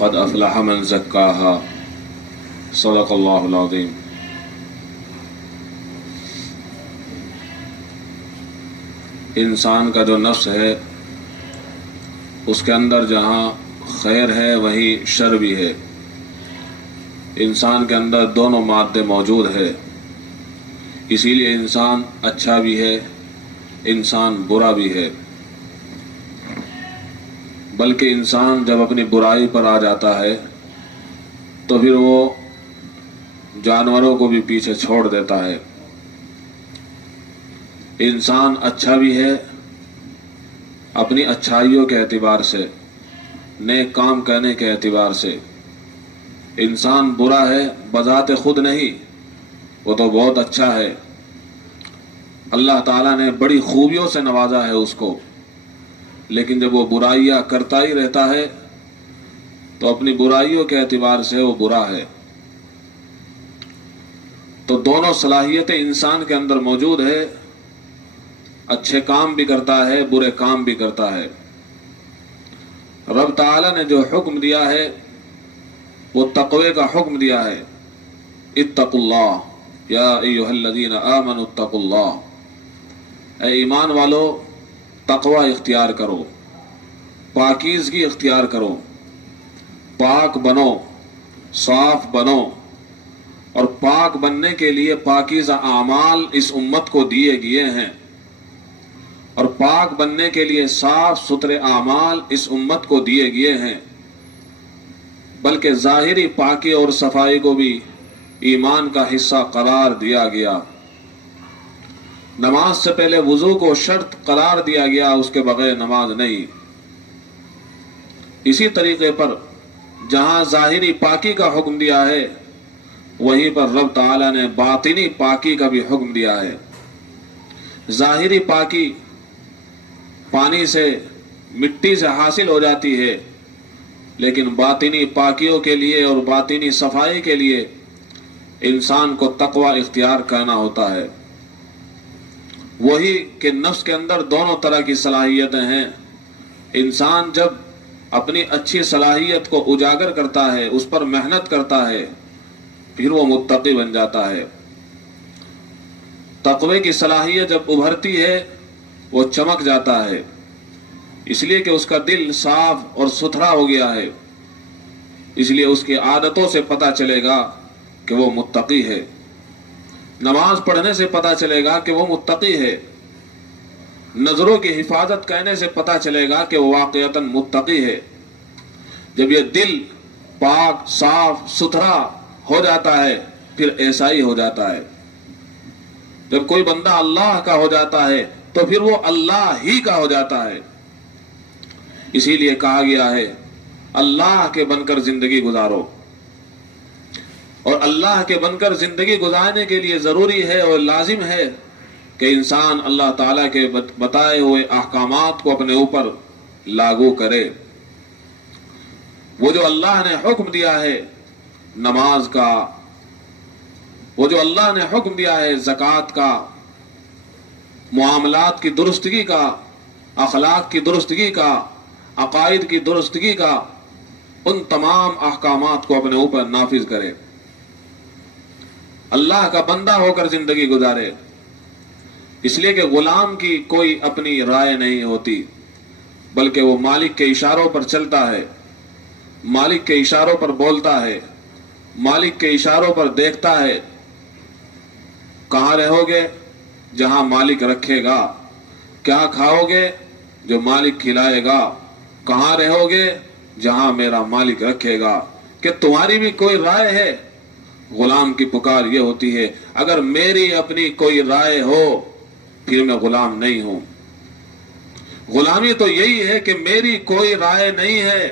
قد افلح من زکاها صدق اللہ العظیم۔ انسان کا جو نفس ہے اس کے اندر جہاں خیر ہے وہیں شر بھی ہے۔ انسان کے اندر دونوں مادے موجود ہے، اسی لیے انسان اچھا بھی ہے، انسان برا بھی ہے۔ بلکہ انسان جب اپنی برائی پر آ جاتا ہے تو پھر وہ جانوروں کو بھی پیچھے چھوڑ دیتا ہے۔ انسان اچھا بھی ہے اپنی اچھائیوں کے اعتبار سے، نیک کام کرنے کے اعتبار سے۔ انسان برا ہے بذات خود نہیں، وہ تو بہت اچھا ہے، اللہ تعالیٰ نے بڑی خوبیوں سے نوازا ہے اس کو، لیکن جب وہ برائیاں کرتا ہی رہتا ہے تو اپنی برائیوں کے اعتبار سے وہ برا ہے۔ تو دونوں صلاحیتیں انسان کے اندر موجود ہے، اچھے کام بھی کرتا ہے، برے کام بھی کرتا ہے۔ رب تعالیٰ نے جو حکم دیا ہے وہ تقوی کا حکم دیا ہے، اتقوا اللہ یا ایھا الذین آمنوا اتقوا اللہ، اے ایمان والو تقوی اختیار کرو، پاکیزگی اختیار کرو، پاک بنو، صاف بنو۔ اور پاک بننے کے لیے پاکیزہ اعمال اس امت کو دیے گئے ہیں، اور پاک بننے کے لیے صاف ستھرے اعمال اس امت کو دیے گئے ہیں۔ بلکہ ظاہری پاکی اور صفائی کو بھی ایمان کا حصہ قرار دیا گیا۔ نماز سے پہلے وضو کو شرط قرار دیا گیا، اس کے بغیر نماز نہیں۔ اسی طریقے پر جہاں ظاہری پاکی کا حکم دیا ہے وہیں پر رب تعالیٰ نے باطنی پاکی کا بھی حکم دیا ہے۔ ظاہری پاکی پانی سے، مٹی سے حاصل ہو جاتی ہے، لیکن باطنی پاکیوں کے لیے اور باطنی صفائی کے لیے انسان کو تقوی اختیار کرنا ہوتا ہے۔ وہی کہ نفس کے اندر دونوں طرح کی صلاحیتیں ہیں۔ انسان جب اپنی اچھی صلاحیت کو اجاگر کرتا ہے، اس پر محنت کرتا ہے، پھر وہ متقی بن جاتا ہے۔ تقوی کی صلاحیت جب ابھرتی ہے وہ چمک جاتا ہے، اس لیے کہ اس کا دل صاف اور ستھرا ہو گیا ہے، اس لیے اس کی عادتوں سے پتہ چلے گا کہ وہ متقی ہے، نماز پڑھنے سے پتہ چلے گا کہ وہ متقی ہے، نظروں کی حفاظت کرنے سے پتہ چلے گا کہ وہ واقعتاً متقی ہے۔ جب یہ دل پاک صاف ستھرا ہو جاتا ہے پھر ایسا ہی ہو جاتا ہے۔ جب کوئی بندہ اللہ کا ہو جاتا ہے تو پھر وہ اللہ ہی کا ہو جاتا ہے۔ اسی لیے کہا گیا ہے اللہ کے بن کر زندگی گزارو، اور اللہ کے بن کر زندگی گزارنے کے لیے ضروری ہے اور لازم ہے کہ انسان اللہ تعالیٰ کے بتائے ہوئے احکامات کو اپنے اوپر لاگو کرے۔ وہ جو اللہ نے حکم دیا ہے نماز کا، وہ جو اللہ نے حکم دیا ہے زکوٰۃ کا، معاملات کی درستگی کا، اخلاق کی درستگی کا، عقائد کی درستگی کا، ان تمام احکامات کو اپنے اوپر نافذ کرے، اللہ کا بندہ ہو کر زندگی گزارے۔ اس لیے کہ غلام کی کوئی اپنی رائے نہیں ہوتی، بلکہ وہ مالک کے اشاروں پر چلتا ہے، مالک کے اشاروں پر بولتا ہے، مالک کے اشاروں پر دیکھتا ہے۔ کہاں رہو گے؟ جہاں مالک رکھے گا۔ کیا کھاؤ گے؟ جو مالک کھلائے گا۔ کہاں رہو گے؟ جہاں میرا مالک رکھے گا۔ کہ تمہاری بھی کوئی رائے ہے؟ غلام کی پکار یہ ہوتی ہے اگر میری اپنی کوئی رائے ہو پھر میں غلام نہیں ہوں۔ غلامی تو یہی ہے کہ میری کوئی رائے نہیں ہے،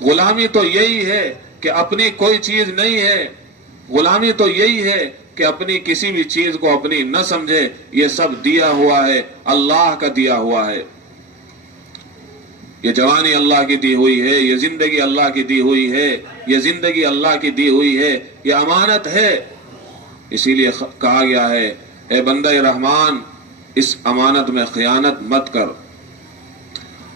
غلامی تو یہی ہے کہ اپنی کوئی چیز نہیں ہے، غلامی تو یہی ہے کہ اپنی کسی بھی چیز کو اپنی نہ سمجھے، یہ سب دیا ہوا ہے، اللہ کا دیا ہوا ہے۔ یہ جوانی اللہ کی دی ہوئی ہے، یہ زندگی اللہ کی دی ہوئی ہے، یہ زندگی اللہ کی دی ہوئی ہے، یہ امانت ہے۔ اسی لیے کہا گیا ہے اے بندہ رحمان اس امانت میں خیانت مت کر۔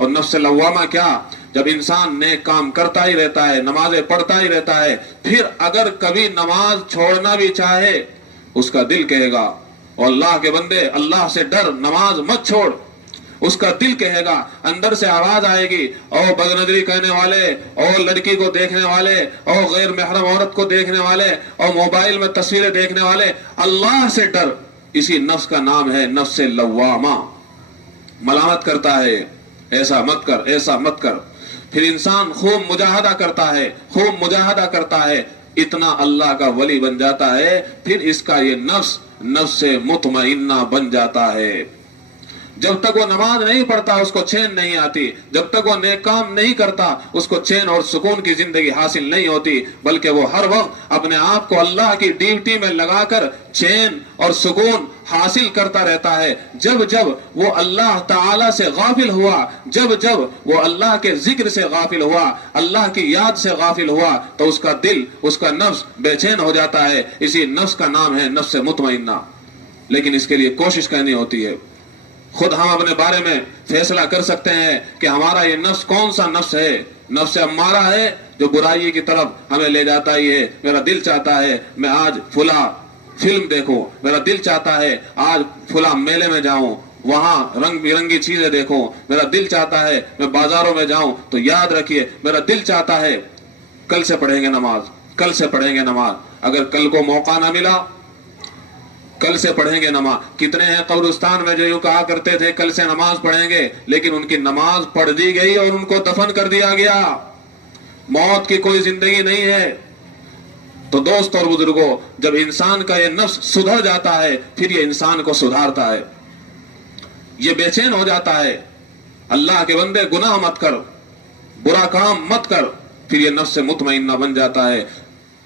اور نفس لوامہ کیا؟ جب انسان نیک کام کرتا ہی رہتا ہے، نمازیں پڑھتا ہی رہتا ہے، پھر اگر کبھی نماز چھوڑنا بھی چاہے اس کا دل کہے گا اور اللہ کے بندے اللہ سے ڈر، نماز مت چھوڑ. اس کا دل کہے گا، اندر سے آواز آئے گی، او بد نظری کرنے والے، او لڑکی کو دیکھنے والے، او غیر محرم عورت کو دیکھنے والے، او موبائل میں تصویریں دیکھنے والے، اللہ سے ڈر. اسی نفس کا نام ہے نفس لوامہ. ملامت کرتا ہے، ایسا مت کر، ایسا مت کر. پھر انسان خوب مجاہدہ کرتا ہے، خوب مجاہدہ کرتا ہے، اتنا اللہ کا ولی بن جاتا ہے، پھر اس کا یہ نفس نفس مطمئنہ بن جاتا ہے. جب تک وہ نماز نہیں پڑھتا اس کو چین نہیں آتی، جب تک وہ نیک کام نہیں کرتا اس کو چین اور سکون کی زندگی حاصل نہیں ہوتی، بلکہ وہ ہر وقت اپنے آپ کو اللہ کی ڈیوٹی میں لگا کر چین اور سکون حاصل کرتا رہتا ہے. جب جب وہ اللہ تعالی سے غافل ہوا، جب جب وہ اللہ کے ذکر سے غافل ہوا، اللہ کی یاد سے غافل ہوا، تو اس کا دل، اس کا نفس بے چین ہو جاتا ہے. اسی نفس کا نام ہے نفس مطمئنہ. لیکن اس کے لیے کوشش کرنی ہوتی ہے. خود ہم اپنے بارے میں فیصلہ کر سکتے ہیں کہ ہمارا یہ نفس کون سا نفس ہے. نفس امارہ ہے جو برائی کی طرف ہمیں لے جاتا ہی ہے. میرا دل چاہتا ہے میں آج فلاں فلم دیکھوں، میرا دل چاہتا ہے آج فلاں میلے میں جاؤں، وہاں رنگ برنگی چیزیں دیکھوں، میرا دل چاہتا ہے میں بازاروں میں جاؤں. تو یاد رکھیے، میرا دل چاہتا ہے کل سے پڑھیں گے نماز، کل سے پڑھیں گے نماز. اگر کل کو موقع نہ ملا، کل سے پڑھیں گے نماز. کتنے ہیں قبرستان میں جو یوں کہا کرتے تھے کل سے نماز پڑھیں گے، لیکن ان کی نماز پڑھ دی گئی اور ان کو دفن کر دیا گیا. موت کی کوئی زندگی نہیں ہے. تو دوست اور بزرگوں، جب انسان کا یہ نفس سدھر جاتا ہے پھر یہ انسان کو سدھارتا ہے، یہ بے چین ہو جاتا ہے. اللہ کے بندے گناہ مت کر، برا کام مت کر، پھر یہ نفس مطمئنہ بن جاتا ہے.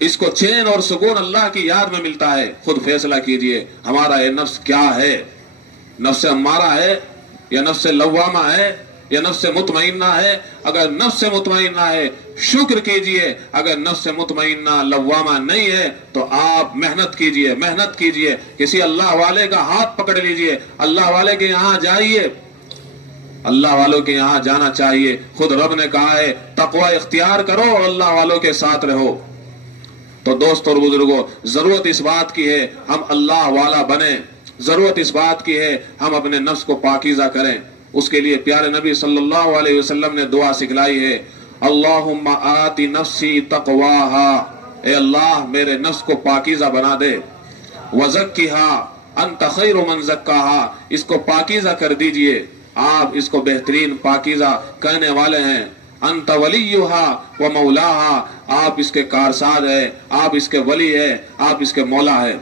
اس کو چین اور سکون اللہ کی یاد میں ملتا ہے. خود فیصلہ کیجئے ہمارا یہ نفس کیا ہے؟ نفس امارہ ہے یا نفس لوامہ ہے یا نفس مطمئنہ ہے؟ اگر نفس مطمئنہ ہے شکر کیجئے، اگر نفس مطمئنہ لوامہ نہیں ہے تو آپ محنت کیجئے، محنت کیجئے. کسی اللہ والے کا ہاتھ پکڑ لیجئے، اللہ والے کے یہاں جائیے، اللہ والوں کے یہاں جانا چاہیے. خود رب نے کہا ہے تقوی اختیار کرو اور اللہ والوں کے ساتھ رہو. تو دوست اور بزرگوں، ضرورت اس بات کی ہے ہم اللہ والا بنیں، ضرورت اس بات کی ہے ہم اپنے نفس کو پاکیزہ کریں. اس کے لیے پیارے نبی صلی اللہ علیہ وسلم نے دعا سکھلائی ہے، اللہم آتی نفسی تقواہا، اے اللہ میرے نفس کو پاکیزہ بنا دے، وزکیہا انت خیر من زکاہا، اس کو پاکیزہ کر دیجئے، آپ اس کو بہترین پاکیزہ کرنے والے ہیں. انت ولیہا و مولاہا، آپ اس کے کارساز ہے، آپ اس کے ولی ہے، آپ اس کے مولا ہے.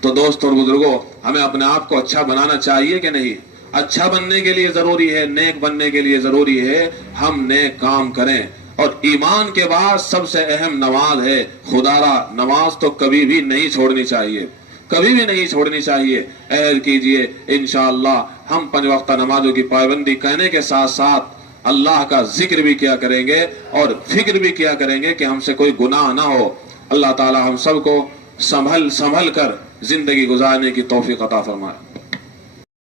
تو دوست اور بزرگوں، ہمیں اپنے آپ کو اچھا بنانا چاہیے کہ نہیں؟ اچھا بننے کے لیے ضروری ہے، نیک بننے کے لیے ضروری ہے ہم نیک کام کریں. اور ایمان کے بعد سب سے اہم نماز ہے. خدارا نماز تو کبھی بھی نہیں چھوڑنی چاہیے، کبھی بھی نہیں چھوڑنی چاہیے. عہد کیجئے انشاءاللہ ہم 5 وقتہ نمازوں کی پابندی کرنے کے ساتھ ساتھ اللہ کا ذکر بھی کیا کریں گے اور فکر بھی کیا کریں گے کہ ہم سے کوئی گناہ نہ ہو. اللہ تعالی ہم سب کو سنبھل کر زندگی گزارنے کی توفیق عطا فرمائے.